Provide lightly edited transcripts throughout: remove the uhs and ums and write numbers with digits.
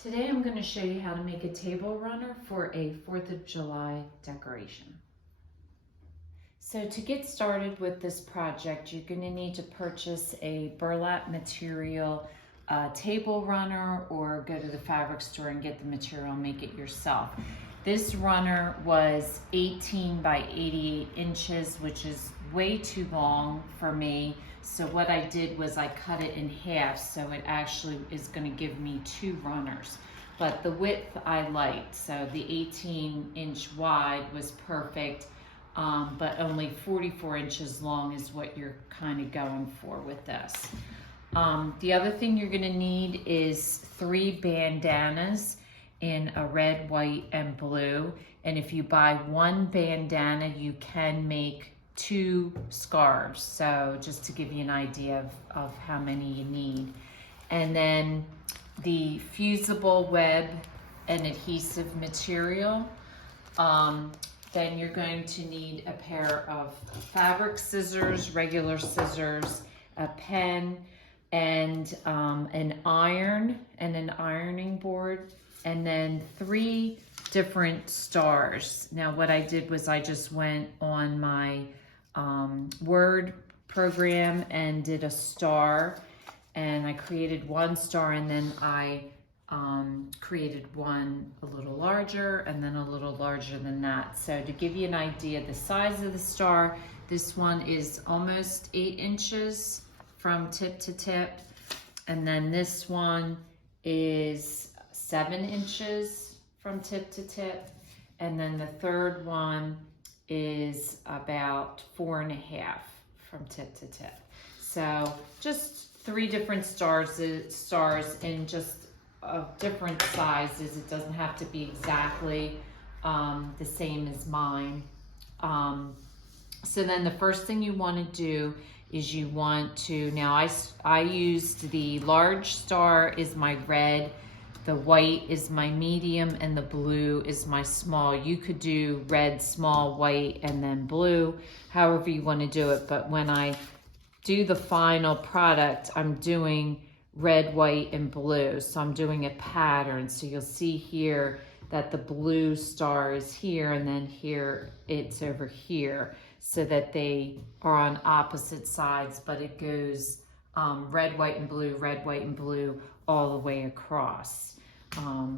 Today I'm going to show you how to make a table runner for a 4th of July decoration. So to get started with this project, you're going to need to purchase a burlap material table runner, or go to the fabric store and get the material and make it yourself. This runner was 18 by 88 inches, which is way too long for me. So what I did was I cut it in half, so it actually is going to give me 2 runners. But the width I liked, so the 18-inch wide was perfect, but only 44 inches long is what you're kind of going for with this. The other thing you're going to need is 3 bandanas in a red, white, and blue. And if you buy 1 bandana, you can make 2 scarves. So just to give you an idea of how many you need. And then the fusible web and adhesive material. Then you're going to need a pair of fabric scissors, regular scissors, a pen, and an iron and an ironing board, and then 3 different stars. Now what I did was I just went on my Word program and did a star, and I created 1 star, and then I created one a little larger and then a little larger than that. So to give you an idea the size of the star, this one is almost 8 inches from tip to tip, and then this one is 7 inches from tip to tip, and then the third one is about 4.5 from tip to tip. So just 3 different stars in just of different sizes. It doesn't have to be exactly the same as mine. So then the first thing you want to do is you want to, now I used the large star is my red, the white is my medium, and the blue is my small. You could do red, small, white, and then blue, however you want to do it. But when I do the final product, I'm doing red, white, and blue. So I'm doing a pattern. So you'll see here that the blue star is here, and then here it's over here, so that they are on opposite sides, but it goes red, white, and blue all the way across.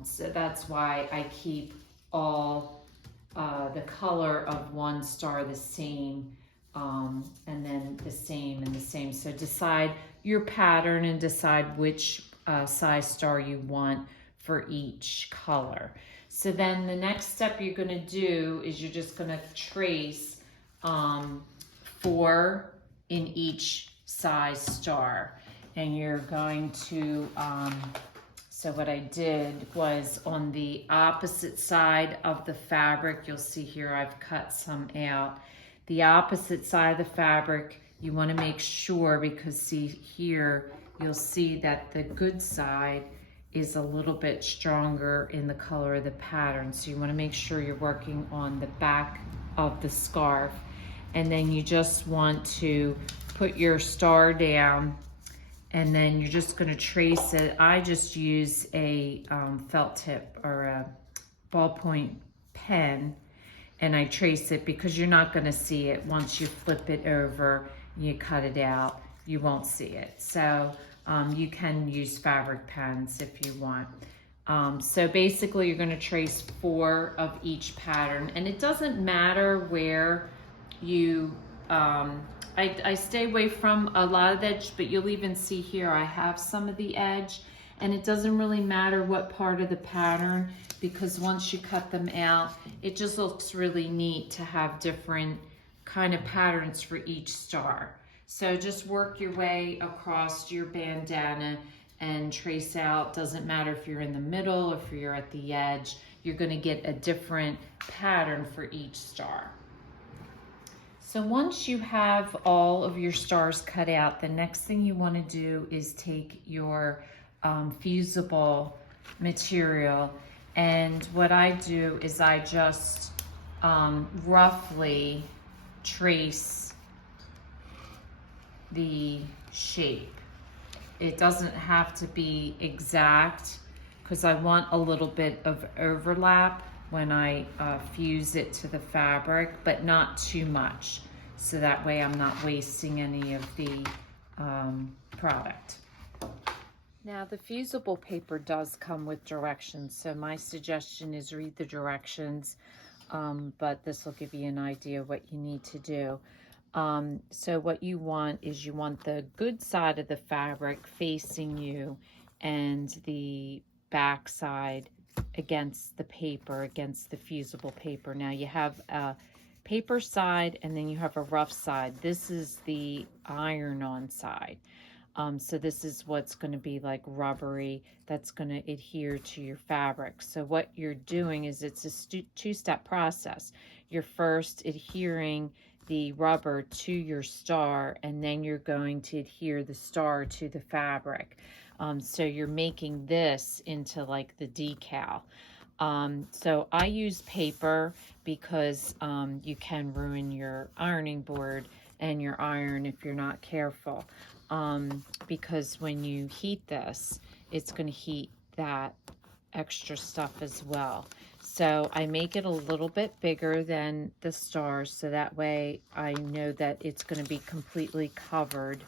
So that's why I keep all the color of 1 star the same, and then the same and the same. So decide your pattern and decide which size star you want for each color. So then the next step you're going to do is you're just going to trace 4 in each size star, and you're going to so what I did was on the opposite side of the fabric, you'll see here I've cut some out. The opposite side of the fabric, you want to make sure, because see here, you'll see that the good side is a little bit stronger in the color of the pattern. So you want to make sure you're working on the back of the scarf. And then you just want to put your star down, and then you're just going to trace it. I just use a felt tip or a ballpoint pen, and I trace it because you're not going to see it. Once you flip it over, you cut it out, you won't see it. So you can use fabric pens if you want. So basically you're going to trace 4 of each pattern, and it doesn't matter where you, I stay away from a lot of the edge, but you'll even see here I have some of the edge, and it doesn't really matter what part of the pattern, because once you cut them out, it just looks really neat to have different kind of patterns for each star. So just work your way across your bandana and trace out. Doesn't matter if you're in the middle or if you're at the edge, you're going to get a different pattern for each star. So once you have all of your stars cut out, the next thing you want to do is take your fusible material, and what I do is I just roughly trace the shape. It doesn't have to be exact, because I want a little bit of overlap when I fuse it to the fabric, but not too much. So that way I'm not wasting any of the product. Now the fusible paper does come with directions, so my suggestion is read the directions, but this will give you an idea of what you need to do. So what you want is you want the good side of the fabric facing you and the back side against the paper, against the fusible paper. Now you have a paper side and then you have a rough side. This is the iron-on side. So this is what's going to be like rubbery, that's going to adhere to your fabric. So what you're doing is it's a two-step process. You're first adhering the rubber to your star, and then you're going to adhere the star to the fabric. So you're making this into like the decal. So I use paper because you can ruin your ironing board and your iron if you're not careful. Because when you heat this, it's going to heat that extra stuff as well. So I make it a little bit bigger than the stars, so that way I know that it's going to be completely covered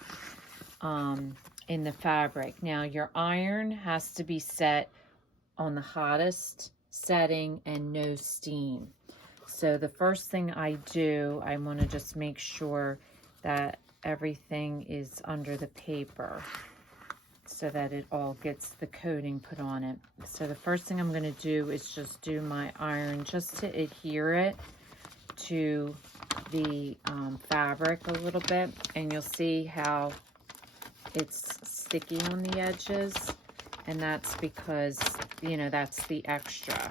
in the fabric. Now your iron has to be set on the hottest setting and no steam. So the first thing I do, I want to just make sure that everything is under the paper so that it all gets the coating put on it. So the first thing I'm going to do is just do my iron just to adhere it to the fabric a little bit, and you'll see how it's sticky on the edges, and that's because, you know, that's the extra.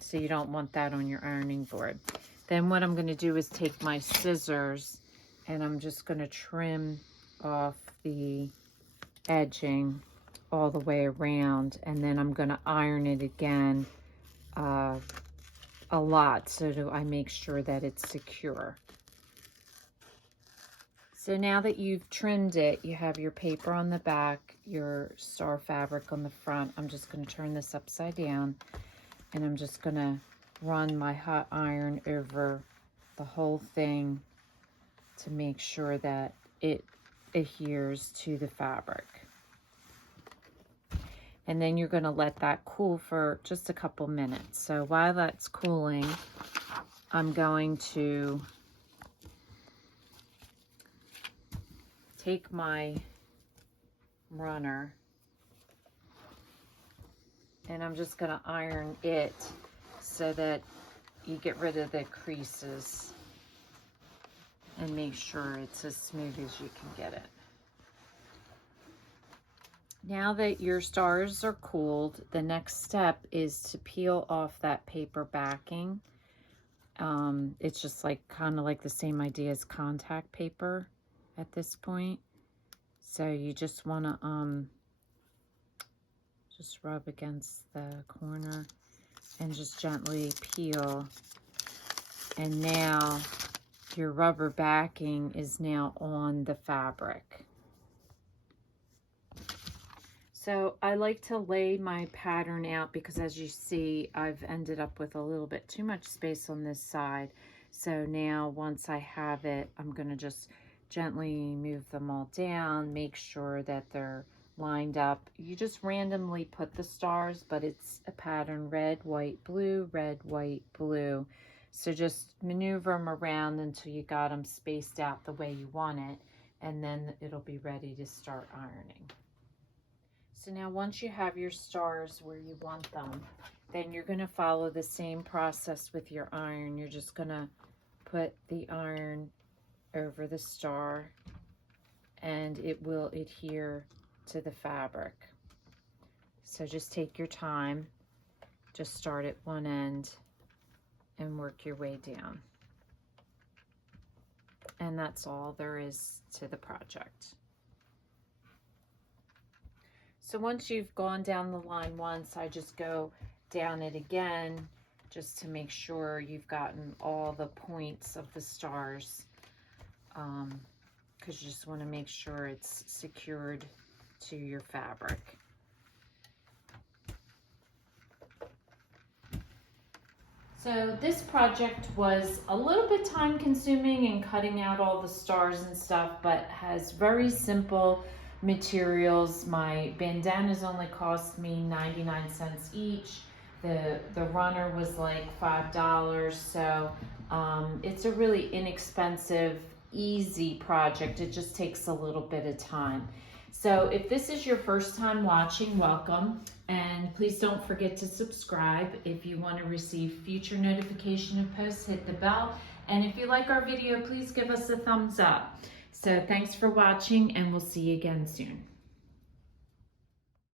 So you don't want that on your ironing board. Then what I'm going to do is take my scissors and I'm just going to trim off the edging all the way around, and then I'm going to iron it again a lot so that I make sure that it's secure. So now that you've trimmed it, you have your paper on the back, your star fabric on the front. I'm just going to turn this upside down, and I'm just going to run my hot iron over the whole thing to make sure that it adheres to the fabric. And then you're going to let that cool for just a couple minutes. So while that's cooling, I'm going to take my runner and I'm just going to iron it so that you get rid of the creases and make sure it's as smooth as you can get it. Now that your stars are cooled, the next step is to peel off that paper backing. It's just like kind of like the same idea as contact paper at this point. So you just want to just rub against the corner and just gently peel. And now your rubber backing is now on the fabric. So I like to lay my pattern out because, as you see, I've ended up with a little bit too much space on this side. So now once I have it, I'm going to just gently move them all down, make sure that they're lined up. You just randomly put the stars, but it's a pattern: red, white, blue, red, white, blue. So just maneuver them around until you got them spaced out the way you want it, and then it'll be ready to start ironing. So now once you have your stars where you want them, then you're going to follow the same process with your iron. You're just going to put the iron over the star and it will adhere to the fabric. So just take your time, just start at one end and work your way down. And that's all there is to the project. So once you've gone down the line once, I just go down it again just to make sure you've gotten all the points of the stars, because you just want to make sure it's secured to your fabric. So this project was a little bit time consuming in cutting out all the stars and stuff, but has very simple materials. My bandanas only cost me 99 cents each. The runner was like $5, so it's a really inexpensive, easy project. It just takes a little bit of time. So if this is your first time watching, welcome. And please don't forget to subscribe. If you want to receive future notification of posts, hit the bell. And if you like our video, please give us a thumbs up. So thanks for watching, and we'll see you again soon.